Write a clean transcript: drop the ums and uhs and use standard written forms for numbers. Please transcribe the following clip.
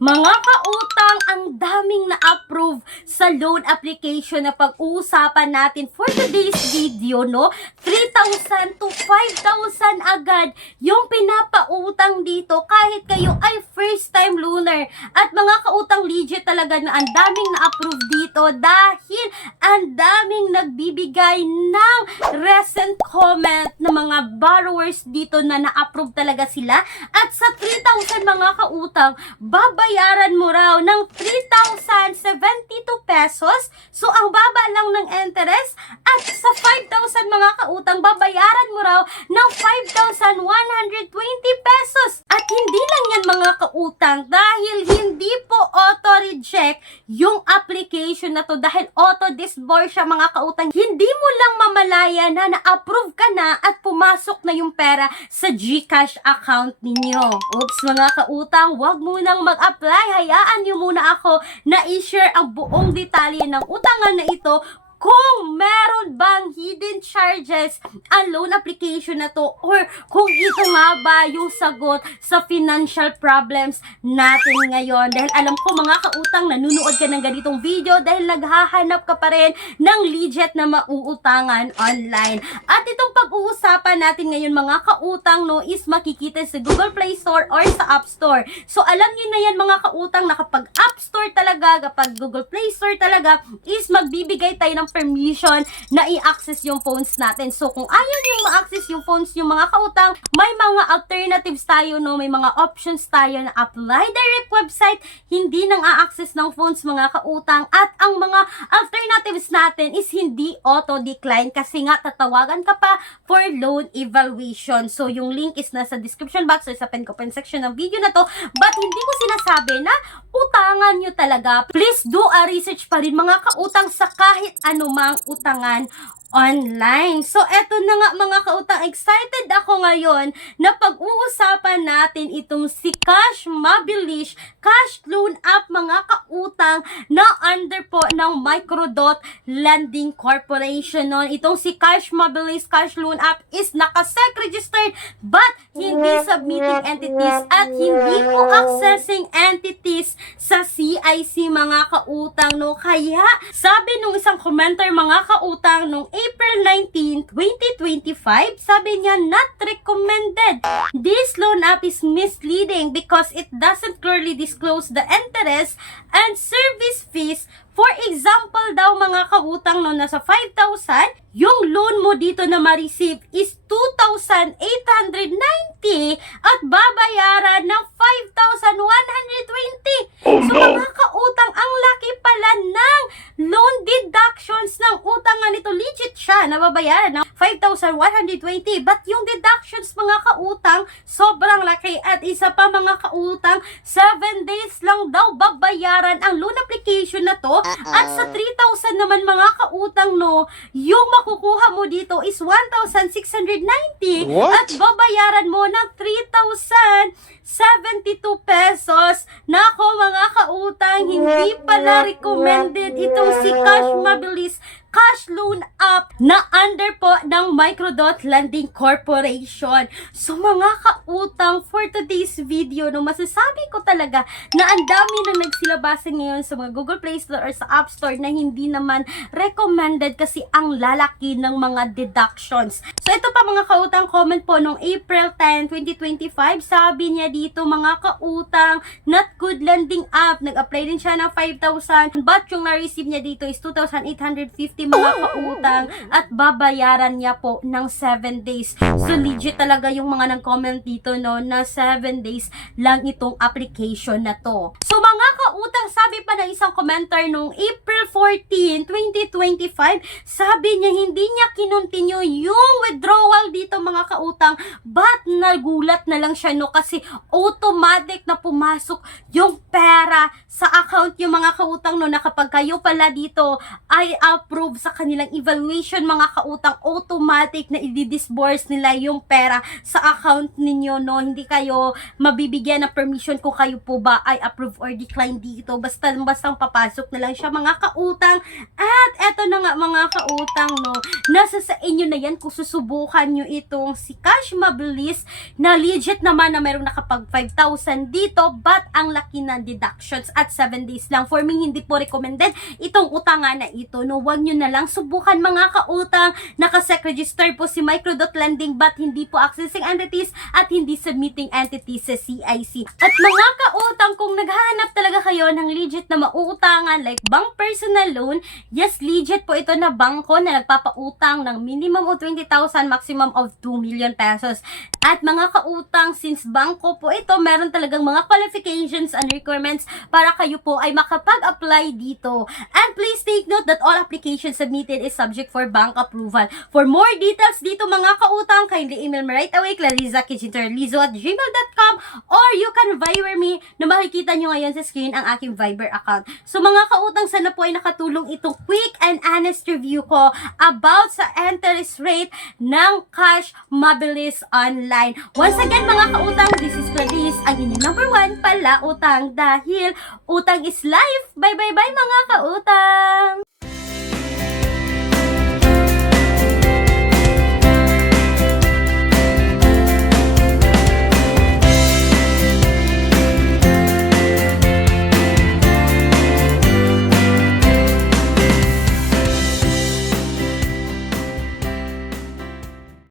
Mga kautang, ang daming na-approve sa loan application na pag-uusapan natin for today's video, no? 3,000 to 5,000 agad yung pinapautang dito kahit kayo ay first-time loaner. At mga kautang, legit talaga na ang daming na-approve dito dahil ang daming nagbibigay ng recent comment ng mga borrowers dito na na-approve talaga sila. At sa 3,000 mga kautang, babayaran mo raw ng 3,072 pesos. So, ang baba lang ng interest. At sa 5,000 mga kautang, babayaran mo raw ng 5,120 pesos. At hindi lang yan mga kautang dahil hindi po auto-reject yung application na to dahil auto-disburse siya mga kautang. Hindi mo lang mamalaya na na-approve ka na at pumasok na yung pera sa GCash account ninyo. Oops mga kautang, wag munang mag-apply. Hayaan nyo muna ako na i-share ang buong detalye ng utangan na ito kung meron bang hidden charges ang loan application na to or kung ito nga ba yung sagot sa financial problems natin ngayon. Dahil alam ko mga kautang, nanunood ka ng ganitong video dahil naghahanap ka pa rin ng legit na mauutangan online. At itong pag-uusapan natin ngayon mga kautang no is makikita sa Google Play Store or sa App Store. So alam niyo na yan mga kautang na kapag App Store talaga, kapag Google Play Store talaga is magbibigay tayo ng permission na i-access yung phones natin. So, kung ayaw nyo ma-access yung phones yung mga kautang, may mga alternatives tayo, no? May mga options tayo na apply direct website, hindi nang a-access ng phones mga kautang. At ang mga alternatives natin is hindi auto-decline kasi nga tatawagan ka pa for loan evaluation. So, yung link is nasa description box or sa comment section ng video na to. But, hindi ko sinasabi na utangan nyo talaga. Please do a research pa rin mga kautang sa kahit anumang utangan online. So, eto na nga mga kautang, excited ako ngayon na pag-uusapan natin itong si Cash Mabilis Cash Loan App mga kautang na under po ng Microdot Lending Corporation. No? Itong si Cash Mabilis Cash Loan App is nakasec registered but hindi submitting entities at hindi po accessing entities sa CIC mga kautang. No? Kaya, sabi nung isang commenter mga kautang nung April 19, 2025, sabi niya, not recommended. This loan app is misleading because it doesn't clearly disclose the interest and service fees. For example daw mga kautang no, nasa 5,000, yung loan mo dito na ma-receive is 2,890 at babayaran ng 5,120. So mga kautang, ang laki pala ng loan deductions ng utangan nito. Legit siya, nababayaran ng 5,120. But yung deductions mga kautang, sobrang laki. At isa pa mga kautang, 7 days lang daw babayaran ang loan application na to. At sa 3,000 naman mga kautang no, yung makukuha mo dito is 1,690. What? At babayaran mo ng 3,072 pesos. Nako mga kautang, hindi pala recommended itong si Cash Mabilis Cash Loan App na under po ng Microdot Lending Corporation. So mga kautang, for today's video, no, masasabi ko talaga na ang dami na nagsilabasan ngayon sa mga Google Play Store or sa App Store na hindi naman recommended kasi ang lalaki ng mga deductions. So ito pa mga kautang, comment po nung April 10, 2025, sabi niya dito mga kautang, not good lending app. Nag-apply din siya ng 5,000 but yung na-receive niya dito is 2,850 mga kautang at babayaran niya po ng 7 days. So legit talaga yung mga nag-comment dito no na 7 days lang itong application na to. So mga kautang, sabi pa ng isang commenter nung April 14, 2025, sabi niya hindi niya kinontinue yung withdrawal dito mga kautang but nagulat na lang siya no kasi automatic na pumasok yung pera sa account yung mga kautang no na kapag kayo pala dito ay approve sa kanilang evaluation mga kautang, automatic na i-disburse nila yung pera sa account ninyo no. Hindi kayo mabibigyan ng permission kung kayo po ba ay approve or decline dito. basta-bastang papasok na lang siya mga kautang. At eto na nga mga kautang, no, nasa sa inyo na yan kung susubukan nyo itong si Cash Mabilis na legit naman na merong nakapag 5,000 dito, but ang laki ng deductions at 7 days lang. For me, hindi po recommended itong utangan na ito, no. Huwag nyo na lang subukan mga kautang. Nakasec register po si Micro.Lending but hindi po accessing entities at hindi submitting entities sa CIC. At mga kautang, kung naghahanap talaga kayo ng legit na mauutangan like bank personal loan, yes, legit po ito na bangko na nagpapautang ng minimum of 20,000, maximum of 2 million pesos. At mga kautang, since bangko po ito, meron talagang mga qualifications and requirements para kayo po ay makapag-apply dito. And please take note that all applications submitted is subject for bank approval. For more details dito mga kautang, kindly email me right away, clarizakicinterlizo@gmail.com, or you can Viber me na makikita nyo ngayon sa screen ang aking Viber account. So mga kautang, sana po ay nakatulong itong quick and honest review ko about sa interest rate ng Cash Mabilis Online. Once again mga kautang, this is Clarice, ang inyong number 1 pala utang dahil utang is life. Bye bye bye mga kautang!